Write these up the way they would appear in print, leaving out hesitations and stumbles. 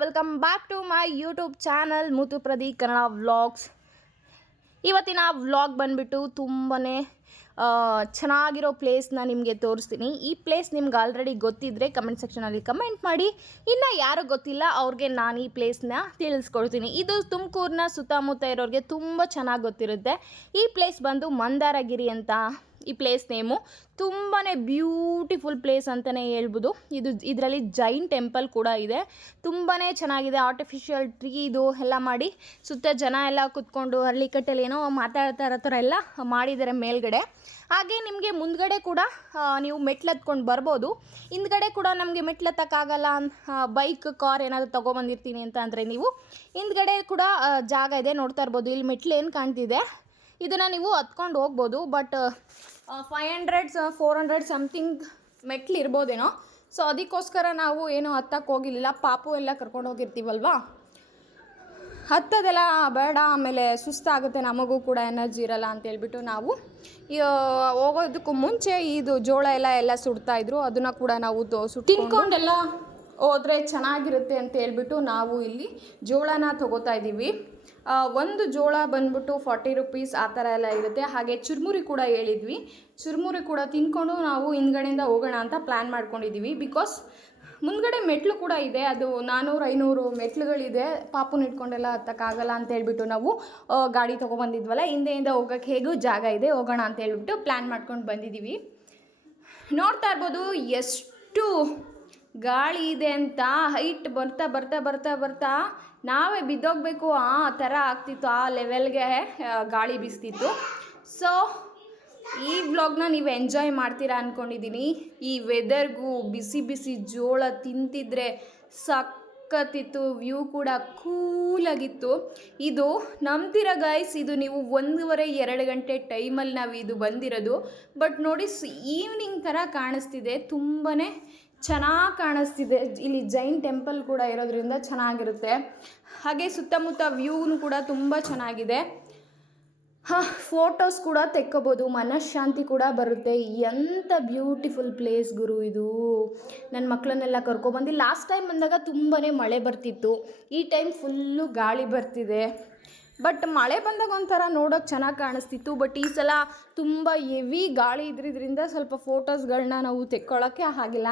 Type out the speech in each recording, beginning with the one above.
Welcome back to my YouTube channel Muthu Pradeep Kannada vlogs. ಇವತ್ತಿನ vlog ಬಂದುಬಿಟ್ಟು ತುಂಬಾ ಚೆನ್ನಾಗಿರೋ ಪ್ಲೇಸ್ನ ನಿಮಗೆ ತೋರಿಸ್ತೀನಿ. ಈ ಪ್ಲೇಸ್ ನಿಮ್ಗೆ ಆಲ್ರೆಡಿ ಗೊತ್ತಿದ್ದರೆ ಕಮೆಂಟ್ ಸೆಕ್ಷನಲ್ಲಿ ಕಮೆಂಟ್ ಮಾಡಿ. ಇನ್ನು ಯಾರು ಗೊತ್ತಿಲ್ಲ ಅವ್ರಿಗೆ ನಾನು ಈ ಪ್ಲೇಸ್ನ ತಿಳಿಸ್ಕೊಡ್ತೀನಿ. ಇದು ತುಮಕೂರಿನ ಸುತ್ತಮುತ್ತ ಇರೋರಿಗೆ ತುಂಬ ಚೆನ್ನಾಗಿ ಗೊತ್ತಿರುತ್ತೆ. ಈ ಪ್ಲೇಸ್ ಬಂದು ಮಂದಾರಗಿರಿ ಅಂತ ಈ ಪ್ಲೇಸ್ ನೇಮು. ತುಂಬಾ ಬ್ಯೂಟಿಫುಲ್ ಪ್ಲೇಸ್ ಅಂತಲೇ ಹೇಳ್ಬೋದು. ಇದರಲ್ಲಿ ಜೈನ್ ಟೆಂಪಲ್ ಕೂಡ ಇದೆ. ತುಂಬಾ ಚೆನ್ನಾಗಿದೆ. ಆರ್ಟಿಫಿಷಿಯಲ್ ಟ್ರೀ ಇದು ಎಲ್ಲ ಮಾಡಿ ಸುತ್ತ ಜನ ಎಲ್ಲ ಕುತ್ಕೊಂಡು ಹಳ್ಳಿಕಟ್ಟಲ್ಲಿ ಏನೋ ಮಾತಾಡ್ತಾ ಇರೋ ಥರ ಎಲ್ಲ ಮಾಡಿದ್ದಾರೆ ಮೇಲ್ಗಡೆ. ಹಾಗೆ ನಿಮಗೆ ಮುಂದ್ಗಡೆ ಕೂಡ ನೀವು ಮೆಟ್ಲು ಹತ್ಕೊಂಡು ಬರ್ಬೋದು. ಹಿಂದ್ಗಡೆ ಕೂಡ ನಮಗೆ ಮೆಟ್ಲು ಹತ್ತಕ್ಕಾಗಲ್ಲ, ಬೈಕ್ ಕಾರ್ ಏನಾದರೂ ತೊಗೊಬಂದಿರ್ತೀನಿ ಅಂತ ಅಂದರೆ ನೀವು ಹಿಂದ್ಗಡೆ ಕೂಡ ಜಾಗ ಇದೆ. ನೋಡ್ತಾ ಇರ್ಬೋದು ಇಲ್ಲಿ ಮೆಟ್ಲು ಏನು ಕಾಣ್ತಿದೆ ಇದನ್ನು ನೀವು ಹತ್ಕೊಂಡು ಹೋಗ್ಬೋದು. ಬಟ್ 500-400 ಸಮಥಿಂಗ್ ಮೆಟ್ಲು ಇರ್ಬೋದೇನೋ. ಸೊ ಅದಕ್ಕೋಸ್ಕರ ನಾವು ಏನೋ ಹತ್ತಕ್ಕೆ ಹೋಗಿಲ್ಲ. ಪಾಪು ಎಲ್ಲ ಕರ್ಕೊಂಡು ಹೋಗಿರ್ತೀವಲ್ವ, ಹತ್ತದೆಲ್ಲ ಬೇಡ, ಆಮೇಲೆ ಸುಸ್ತಾಗುತ್ತೆ, ನಮಗೂ ಕೂಡ ಎನರ್ಜಿ ಇರಲ್ಲ ಅಂತೇಳ್ಬಿಟ್ಟು ನಾವು ಹೋಗೋದಕ್ಕೂ ಮುಂಚೆ ಇದು ಜೋಳ ಎಲ್ಲ ಸುಡ್ತಾಯಿದ್ರು. ಅದನ್ನು ಕೂಡ ನಾವು ತಿನ್ಕೊಂಡೆಲ್ಲ ಹೋದರೆ ಚೆನ್ನಾಗಿರುತ್ತೆ ಅಂತ ಹೇಳ್ಬಿಟ್ಟು ನಾವು ಇಲ್ಲಿ ಜೋಳನ ತೊಗೋತಾ ಇದ್ದೀವಿ. ಒಂದು ಜೋಳ ಬಂದ್ಬಿಟ್ಟು 40 ರೂಪೀಸ್ ಆ ಥರ ಎಲ್ಲ ಇರುತ್ತೆ. ಹಾಗೆ ಚುರುಮುರಿ ಕೂಡ ಹೇಳಿದ್ವಿ. ಚುರುಮುರಿ ಕೂಡ ತಿನ್ಕೊಂಡು ನಾವು ಹಿಂದ್ಗಡೆಯಿಂದ ಹೋಗೋಣ ಅಂತ ಪ್ಲ್ಯಾನ್ ಮಾಡ್ಕೊಂಡಿದ್ದೀವಿ. ಬಿಕಾಸ್ ಮುಂದ್ಗಡೆ ಮೆಟ್ಲು ಕೂಡ ಇದೆ, ಅದು 400-500 ಮೆಟ್ಲುಗಳಿದೆ. ಪಾಪುನ ಇಟ್ಕೊಂಡೆಲ್ಲ ಹತ್ತಕ್ಕಾಗಲ್ಲ ಅಂತ ಹೇಳ್ಬಿಟ್ಟು ನಾವು ಗಾಡಿ ತೊಗೊಬಂದಿದ್ವಲ್ಲ, ಹಿಂದೆಯಿಂದ ಹೋಗೋಕ್ಕೆ ಹೇಗೂ ಜಾಗ ಇದೆ, ಹೋಗೋಣ ಅಂತ ಹೇಳ್ಬಿಟ್ಟು ಪ್ಲ್ಯಾನ್ ಮಾಡ್ಕೊಂಡು ಬಂದಿದ್ದೀವಿ. ನೋಡ್ತಾ ಇರ್ಬೋದು ಎಷ್ಟು ಗಾಳಿ ಇದೆ ಅಂತ. ಹೈಟ್ ಬರ್ತಾ ಬರ್ತಾ ಬರ್ತಾ ಬರ್ತಾ ನಾವೇ ಬಿದ್ದೋಗಬೇಕು ಆ ಥರ ಆಗ್ತಿತ್ತು. ಆ ಲೆವೆಲ್ಗೆ ಗಾಳಿ ಬೀಸ್ತಿತ್ತು. ಸೊ ಈ ವ್ಲಾಗ್ನ ನೀವು ಎಂಜಾಯ್ ಮಾಡ್ತೀರಾ ಅಂದ್ಕೊಂಡಿದ್ದೀನಿ. ಈ ವೆದರ್ಗೂ ಬಿಸಿ ಬಿಸಿ ಜೋಳ ತಿಂತಿದ್ರೆ ಸಖತ್ತಿತ್ತು. ವ್ಯೂ ಕೂಡ ಕೂಲಾಗಿತ್ತು. ಇದು ನಂಬ್ತೀರಾ ಗೈಸ್, ಇದು ನೀವು 1.5-2 ಗಂಟೆ ಟೈಮಲ್ಲಿ ನಾವು ಇದು ಬಂದಿರೋದು. ಬಟ್ ನೋಡಿ ಈವ್ನಿಂಗ್ ಥರ ಕಾಣಿಸ್ತಿದೆ, ತುಂಬಾ ಚೆನ್ನಾಗಿ ಕಾಣಿಸ್ತಿದೆ. ಇಲ್ಲಿ ಜೈನ್ ಟೆಂಪಲ್ ಕೂಡ ಇರೋದ್ರಿಂದ ಚೆನ್ನಾಗಿರುತ್ತೆ. ಹಾಗೆ ಸುತ್ತಮುತ್ತ ವ್ಯೂನು ಕೂಡ ತುಂಬ ಚೆನ್ನಾಗಿದೆ. ಫೋಟೋಸ್ ಕೂಡ ತೆಕ್ಕೋಬೋದು, ಮನಃಶಾಂತಿ ಕೂಡ ಬರುತ್ತೆ. ಎಂಥ ಬ್ಯೂಟಿಫುಲ್ ಪ್ಲೇಸ್ ಗುರು ಇದು. ನನ್ನ ಮಕ್ಕಳನ್ನೆಲ್ಲ ಕರ್ಕೊಬಂದು ಲಾಸ್ಟ್ ಟೈಮ್ ಬಂದಾಗ ತುಂಬಾ ಮಳೆ ಬರ್ತಿತ್ತು. ಈ ಟೈಮ್ ಫುಲ್ಲು ಗಾಳಿ ಬರ್ತಿದೆ. ಬಟ್ ಮಳೆ ಬಂದಾಗ ಒಂಥರ ನೋಡೋಕೆ ಚೆನ್ನಾಗಿ ಕಾಣಿಸ್ತಿತ್ತು. ಬಟ್ ಈ ಸಲ ತುಂಬ ಹೆವಿ ಗಾಳಿ ಇದ್ರಿಂದ ಸ್ವಲ್ಪ ಫೋಟೋಸ್ಗಳನ್ನ ನಾವು ತೆಕ್ಕೊಳ್ಳೋಕ್ಕೆ ಆಗಿಲ್ಲ.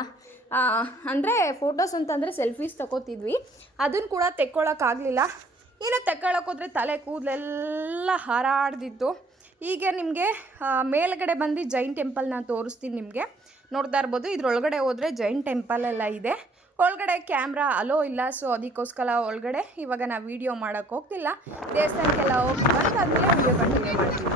ಅಂದರೆ ಫೋಟೋಸ್ ಅಂತಂದರೆ ಸೆಲ್ಫೀಸ್ ತಗೋತಿದ್ವಿ, ಅದನ್ನು ಕೂಡ ತೆಕ್ಕೊಳ್ಳೋಕ್ಕಾಗಲಿಲ್ಲ. ಇನ್ನು ತೆಕ್ಕೊಳ್ಳೋಕೋದ್ರೆ ತಲೆ ಕೂದಲೆಲ್ಲ ಹಾರಾಡ್ದಿತ್ತು. ಈಗ ನಿಮಗೆ ಮೇಲ್ಗಡೆ ಬಂದು ಜೈನ್ ಟೆಂಪಲ್ನ ತೋರಿಸ್ತೀನಿ ನಿಮಗೆ. ನೋಡ್ತಾ ಇರ್ಬೋದು, ಇದ್ರೊಳಗಡೆ ಹೋದರೆ ಜೈನ್ ಟೆಂಪಲ್ ಎಲ್ಲ ಇದೆ. ಒಳಗಡೆ ಕ್ಯಾಮ್ರಾ ಅಲೋ ಇಲ್ಲ, ಸೊ ಅದಕ್ಕೋಸ್ಕರ ಒಳಗಡೆ ಇವಾಗ ನಾವು ವೀಡಿಯೋ ಮಾಡೋಕ್ಕೆ ಹೋಗ್ತಿಲ್ಲ. ದೇವಸ್ಥಾನಕ್ಕೆಲ್ಲ ಹೋಗಿ ಬಂದಾದ್ಮೇಲೆ ವೀಡಿಯೋ ಕಂಟಿನ್ಯೂ ಮಾಡ್ತೀವಿ.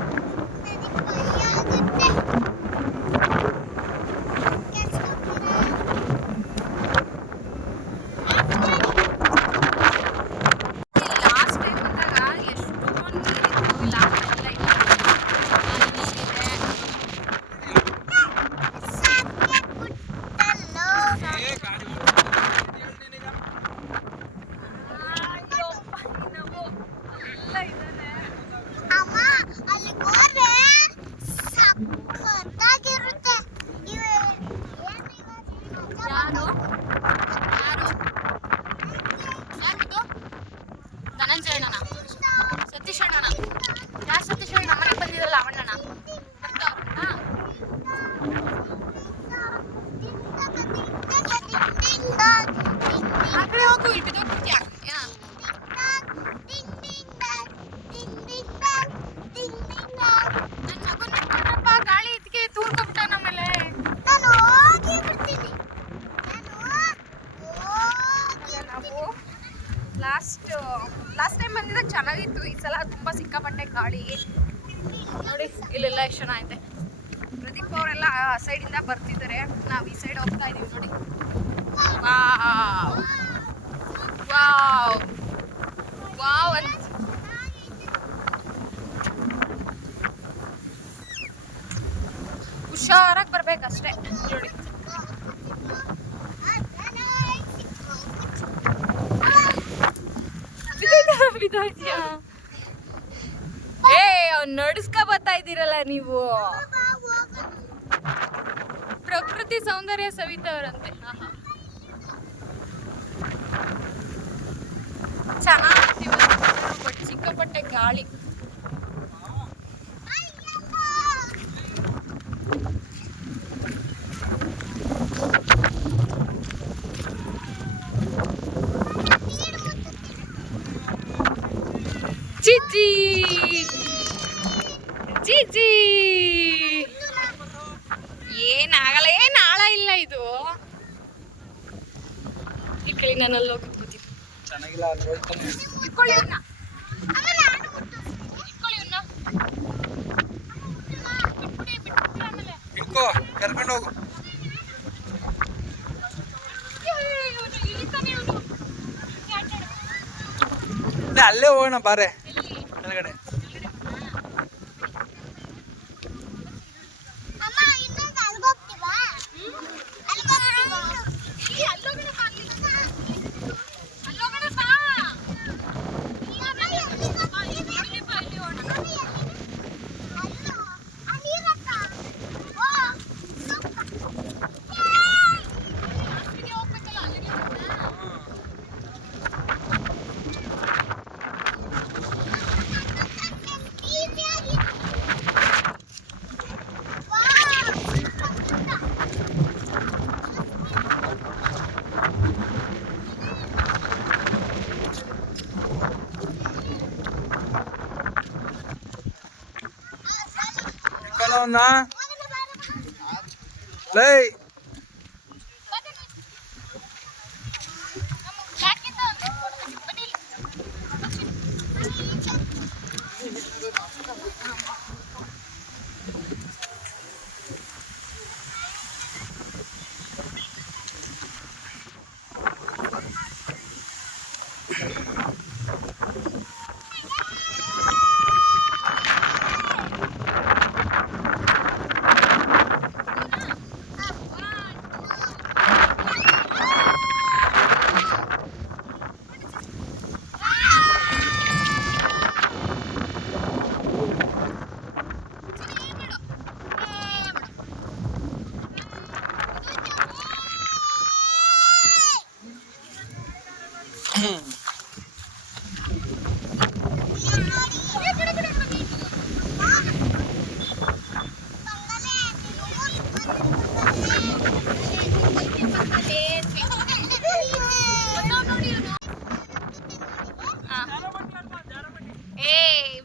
ಸತೀಶ್ ಅಣ್ಣನ ಯಾರು? ಸತೀಶ್ ಅಣ್ಣ ಮನೆಗೆ ಬಂದಿದ್ರಲ್ಲ ಅವಣ್ಣನ. ಆ ಕಡೆ ಹೋಗು, ಇಲ್ಲಿ ಬಿದ್ದೋಗ್ಬಿಡ್ತೀಯ. ನನ್ನ ಮಗನ ನೋಡ್ರಪ್ಪ, ಗಾಳಿ ಇದಕ್ಕೆ ತೂರ್ಕೊಬಿಟ್ಟ ನಮ್ಮೇಲೆ. ನಾವು ಲಾಸ್ಟ್ ಟೈಮ್ ಬಂದಿದ್ದಾಗ ಚೆನ್ನಾಗಿತ್ತು. ಈ ಸಲ ತುಂಬ ಸಿಕ್ಕಾಪಟ್ಟೆ ಗಾಳಿ. ನೋಡಿ ಇಲ್ಲೆಲ್ಲ ಎಷ್ಟು ಚೆನ್ನಾಗಿದೆ. ಪ್ರದೀಪ್ ಅವರೆಲ್ಲ ಆ ಸೈಡಿಂದ ಬರ್ತಿದ್ದಾರೆ, ನಾವು ಈ ಸೈಡ್ ಹೋಗ್ತಾ ಇದ್ದೀವಿ. ನೋಡಿ ವಾವ್ ವಾವ್ ವಾವ್ ಅಂತ ಹುಷಾರಾಗಿ ಬರ್ಬೇಕಷ್ಟೇ. ನೋಡಿ ಬಿದ್ದೋಯ್ತೀಯಾ? ನಡ್ಸ್ಕೊ ಬರ್ತಾ ಇದ್ದೀರಲ್ಲ ನೀವು. ಪ್ರಕೃತಿ ಸೌಂದರ್ಯ ಸವಿತವರಂತೆ. ಚೆನ್ನಾಗಿರ್ತೀವಿ ಬಟ್ ಸಿಕ್ಕಾಪಟ್ಟೆ ಗಾಳಿ. ಜಿಜಿ ಜಿಜಿ ಏನಾಗಲ್ಲ, ಏನು ಆಳ ಇಲ್ಲ ಇದು. ಈ ಕಡೆ ನಾನಲ್ಲಿ ಹೋಗಿ ಕೂತೀನಿ. ಇಟ್ಕೊಳ್ಳಿ ಅವನ್ನ, ಇಟ್ಕೊಳ್ಳಿ ಅವನ್ನ, ಇಟ್ಕೋ ಕರ್ಕೊಂಡು ಹೋಗು. ಅಲ್ಲೇ ಹೋಗೋಣ ಬಾರೆ ಕೆಳಗಡೆ. ಲೈ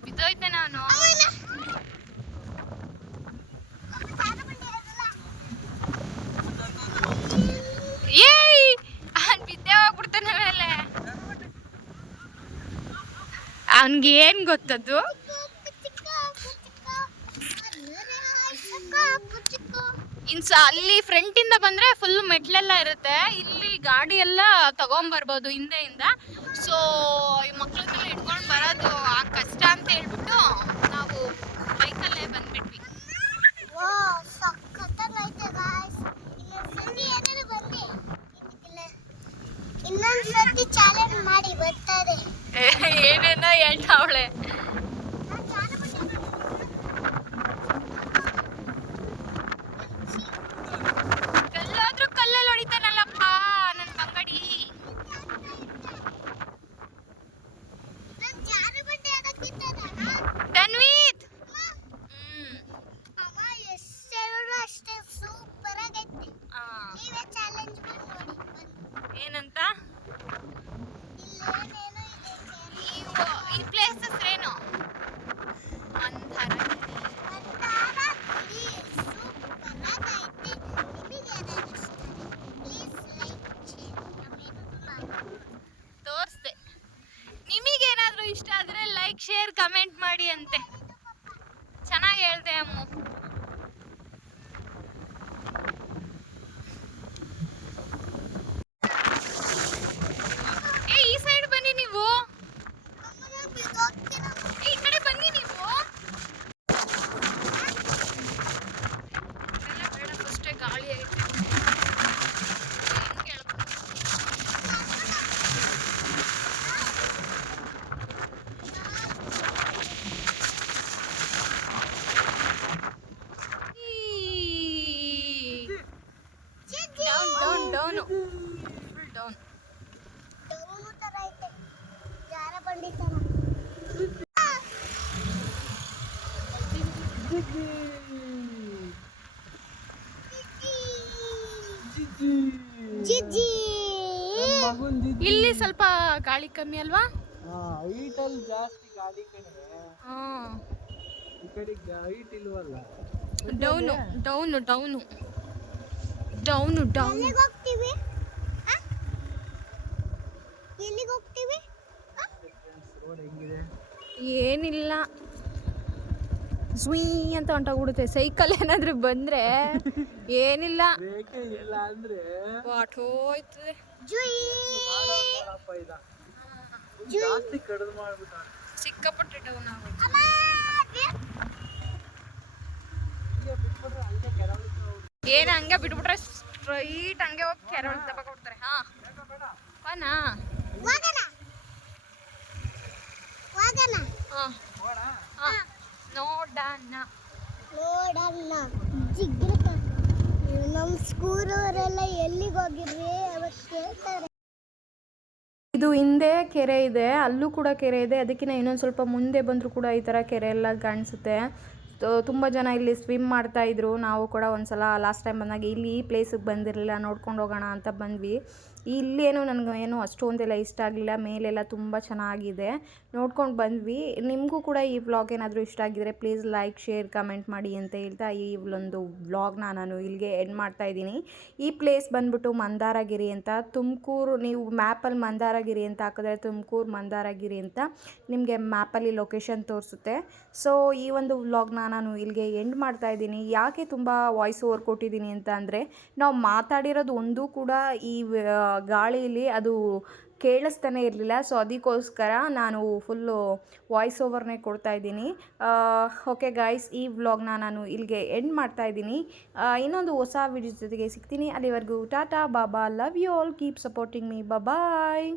ಬಿದ್ದೋಯ್ತೆ ನಾನು. ಏಯ್ ಅವ್ನು ಬಿದ್ದೆ ಹೋಗ್ಬಿಡ್ತಾನೆ ಮೇಲೆ. ಅವನ್ಗೆ ಏನ್ ಗೊತ್ತದ್ದು? ಇನ್ಸ ಅಲ್ಲಿ ಫ್ರಂಟಿಂದ ಬಂದ್ರೆ ಫುಲ್ ಮೆಟ್ಲೆಲ್ಲ ಇರುತ್ತೆ, ಇಲ್ಲಿ ಗಾಡಿ ಎಲ್ಲ ತಗೊಂಡ್ಬರ್ಬೋದು ಹಿಂದೆಯಿಂದ. ಸೊ ಈ ಮಕ್ಳನ್ನೆಲ್ಲ ಇಟ್ಕೊಂಡು ಬರೋದು ಕಷ್ಟ ಅಂತ ಹೇಳ್ಬಿಟ್ಟು ನಾವು ಬೈಕಲ್ಲೇ ಬಂದ್ಬಿಟ್ವಿ. ಇನ್ನೊಂದ್ಸತಿ ಚಾಲೆಂಜ್ ಮಾಡಿ ಬರ್ತಾರೆ. ಏನೇನೋ ಹೇಳ್ತಾವಳೆ. ಕಲ್ಲಾದ್ರೂ ಕಲ್ಲಲ್ಲಿ ಹೊಡಿತಾನಲ್ಲಪ್ಪ ನನ್ ಬಂಗಡಿ. ತನ್ವೀತ್ ಅಷ್ಟೇ ಸೂಪರ್ ಆಗೈತೆ. ನೀವೇ ಚಾಲೆಂಜ್ ಮಾಡಿ ನೋಡಿ ಏನಂತ. ಈ ಪ್ಲೇಸ್ ಹೆಸರೇನು? ತೋರಿಸ್ದೆ. ನಿಮಗೇನಾದ್ರೂ ಇಷ್ಟ ಆದ್ರೆ ಲೈಕ್ ಶೇರ್ ಕಮೆಂಟ್ ಮಾಡಿ ಅಂತೆ. ಚೆನ್ನಾಗಿ ಹೇಳ್ದೆ ಅಮ್ಮು. ಈ ಸೈಡ್ ಬನ್ನಿ ನೀವು, ಈ ಕಡೆ ಬನ್ನಿ ನೀವು. ಬೇಡ ಫಸ್ಟೇ ಗಾಳಿ ಐತೆ. ಹಾಕೊಂಡಿದ್ದಾನ. ಜಿಜ್ಜಿ ಇಲ್ಲಿ ಸ್ವಲ್ಪ ಗಾಳಿ ಕಮ್ಮಿ ಅಲ್ವಾ? ಹೈಟಲ್ಲಿ ಜಾಸ್ತಿ ಗಾಳಿ ಕಣೆ, ಹಾಂ, ಈ ಕಡೆ ಹೈಟ್ ಇಲ್ವಲ್ಲ. Down down down down down. ಎಲ್ಲಿಗೆ ಹೋಗ್ತೀವಿ? ಆ? ಎಲ್ಲಿಗೆ ಹೋಗ್ತೀವಿ? ಆ? ರೋಡ್ ಹೆಂಗಿದೆ? ಏನಿಲ್ಲ, ಝುಯ್ ಅಂತ ಹೊಂಟೋಗ್ಬಿಡುತ್ತೆ. ಸೈಕಲ್ ಏನಾದರೂ ಬಂದರೆ ಏನಿಲ್ಲ, ಬ್ರೇಕೇ ಇಲ್ಲ ಅಂದ್ರೆ ಹೋಯ್ತದೆ. ಜುಯ್ ಜಾಸ್ತಿ ಕಡಿದು ಮಾಡ್ಬಿಟ್ಟ. ಸಿಕ್ಕಾಪಟ್ಟೆ ಡೌನ್ ಆಗೋಯ್ತು. ಅಮ್ಮ, ಏನು ಹಂಗೆ ಬಿಟ್ಬಿಟ್ರೆ ಸ್ಟ್ರೈಟ್ ಹಂಗೆ ಹೋಗಿ ಕೆರೆ ಒಳಗೆ ತಗೊಂಡ್ಬಿಡ್ತಾರೆ. ಹಾಂ ಬನಾ ಹೋಗೋಣ ಹೋಗೋಣ ಹಾಂ ಹಾಂ ನೋಡೋಣ. ನೋಡಣ್ಣ ಜಿಗ್ರತ ನಮ್ಮ ಸ್ಕೂಲವರೆಲ್ಲ ಎಲ್ಲಿಗೆ ಹೋಗಿದ್ರಿ ಅವತ್ತು ಕೇಳ್ತಾರೆ. ಇದು ಹಿಂದೆ ಕೆರೆ ಇದೆ, ಅಲ್ಲೂ ಕೂಡ ಕೆರೆ ಇದೆ. ಅದಕ್ಕಿಂತ ಇನ್ನೊಂದು ಸ್ವಲ್ಪ ಮುಂದೆ ಬಂದರೂ ಕೂಡ ಈ ಥರ ಕೆರೆ ಎಲ್ಲ ಕಾಣಿಸುತ್ತೆ. ತುಂಬ ಜನ ಇಲ್ಲಿ ಸ್ವಿಮ್ ಮಾಡ್ತಾಯಿದ್ರು. ನಾವು ಕೂಡ ಒಂದು ಸಲ ಲಾಸ್ಟ್ ಟೈಮ್ ಬಂದಾಗ ಇಲ್ಲಿ ಈ ಪ್ಲೇಸಿಗೆ ಬಂದಿರಲಿಲ್ಲ, ನೋಡ್ಕೊಂಡು ಹೋಗೋಣ ಅಂತ ಬಂದ್ವಿ. ಇಲ್ಲೇನು ನನಗೆ ಏನು ಅಷ್ಟೊಂದೆಲ್ಲ ಇಷ್ಟ ಆಗಲಿಲ್ಲ, ಮೇಲೆಲ್ಲ ತುಂಬ ಚೆನ್ನಾಗಿದೆ, ನೋಡ್ಕೊಂಡು ಬಂದ್ವಿ. ನಿಮಗೂ ಕೂಡ ಈ ವ್ಲಾಗ್ ಏನಾದರೂ ಇಷ್ಟ ಆಗಿದರೆ ಪ್ಲೀಸ್ ಲೈಕ್, ಶೇರ್, ಕಮೆಂಟ್ ಮಾಡಿ ಅಂತ ಹೇಳ್ತಾ ಈ ಒಂದು ವ್ಲಾಗ್ನ ನಾನು ಇಲ್ಲಿಗೆ ಎಂಡ್ ಮಾಡ್ತಾಯಿದ್ದೀನಿ. ಈ ಪ್ಲೇಸ್ ಬಂದ್ಬಿಟ್ಟು ಮಂದಾರಗಿರಿ ಅಂತ, ತುಮಕೂರು. ನೀವು ಮ್ಯಾಪಲ್ಲಿ ಮಂದಾರಗಿರಿ ಅಂತ ಹಾಕಿದ್ರೆ ತುಮಕೂರು ಮಂದಾರಗಿರಿ ಅಂತ ನಿಮಗೆ ಮ್ಯಾಪಲ್ಲಿ ಲೊಕೇಶನ್ ತೋರಿಸುತ್ತೆ. ಸೊ ಈ ಒಂದು ವ್ಲಾಗ್ನ ನಾನು ಇಲ್ಲಿಗೆ ಎಂಡ್ ಮಾಡ್ತಾಯಿದ್ದೀನಿ. ಯಾಕೆ ತುಂಬ ವಾಯ್ಸ್ ಓವರ್ ಕೊಟ್ಟಿದ್ದೀನಿ ಅಂತ ಅಂದರೆ, ನಾವು ಮಾತಾಡಿರೋದು ಒಂದೂ ಕೂಡ ಈ ಗಾಳಿಯಲ್ಲಿ ಅದು ಕೇಳಿಸ್ತಾನೆ ಇರಲಿಲ್ಲ. ಸೊ ಅದಕ್ಕೋಸ್ಕರ ನಾನು ಫುಲ್ಲು ವಾಯ್ಸ್ ಓವರ್ನೇ ಕೊಡ್ತಾಯಿದ್ದೀನಿ. ಓಕೆ ಗಾಯ್ಸ್, ಈ ವ್ಲಾಗ್ನ ನಾನು ಇಲ್ಲಿಗೆ ಎಂಡ್ ಮಾಡ್ತಾಯಿದ್ದೀನಿ. ಇನ್ನೊಂದು ಹೊಸ ವಿಡಿಯೋ ಜೊತೆಗೆ ಸಿಗ್ತೀನಿ. ಅಲ್ಲಿವರೆಗೂ ಟಾಟಾ ಬಾಬಾ, love you all, keep supporting me, bye.